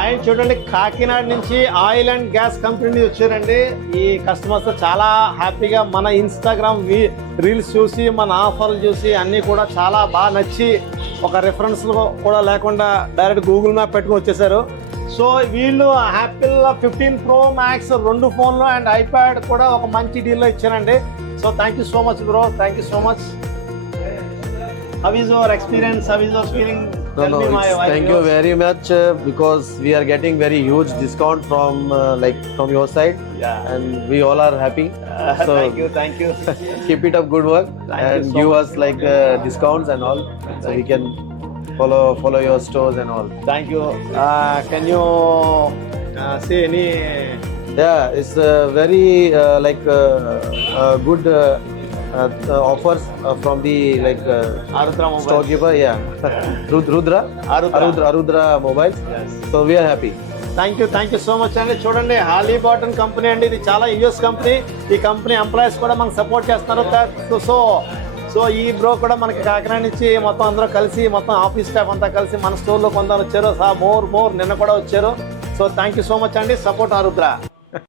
ఆయన చూడండి కాకినాడ నుంచి ఆయిల్ అండ్ గ్యాస్ కంపెనీ నుంచి వచ్చారండి. ఈ కస్టమర్స్ చాలా హ్యాపీగా మన ఇన్స్టాగ్రామ్ రీల్స్ చూసి మన ఆఫర్లు చూసి అన్నీ కూడా చాలా బాగా నచ్చి ఒక రెఫరెన్స్ కూడా లేకుండా డైరెక్ట్ గూగుల్ మ్యాప్ పెట్టుకుని వచ్చేసారు. సో వీళ్ళు యాపిల్ 15 Pro Max 2 ఫోన్లు అండ్ ఐప్యాడ్ కూడా ఒక మంచి డీల్లో ఇచ్చారండి. So thank you so much bro, thank you so much. How is your experience? How is your feeling? No, thank you very much because we are getting very huge discount from from your side. Yeah. And we all are happy. So thank you. keep it up, good work, and so give much. us discounts and all, so we can follow your stores and all. Thank you. Can you say any? Yeah, it's very good offers from the Arudra Mobiles. storekeeper. Yeah, Arudra Mobiles. Yes. So we are happy. Thank you so much అండి. చూడండి హాలీ బాటన్ కంపెనీ అండి, ఇది చాలా US company. ఈ company employees కూడా మనకు సపోర్ట్ చేస్తున్నారు. సో ఈ బ్రో కూడా మనకి కాకినాడ నుంచి మొత్తం అందరూ కలిసి మొత్తం ఆఫీస్ స్టాఫ్ అంతా కలిసి మన స్టోర్లో కొందరు వచ్చారు. మోర్ నిన్న కూడా వచ్చారు. So thank you so much అండి. సపోర్ట్ ఆరుద్ర.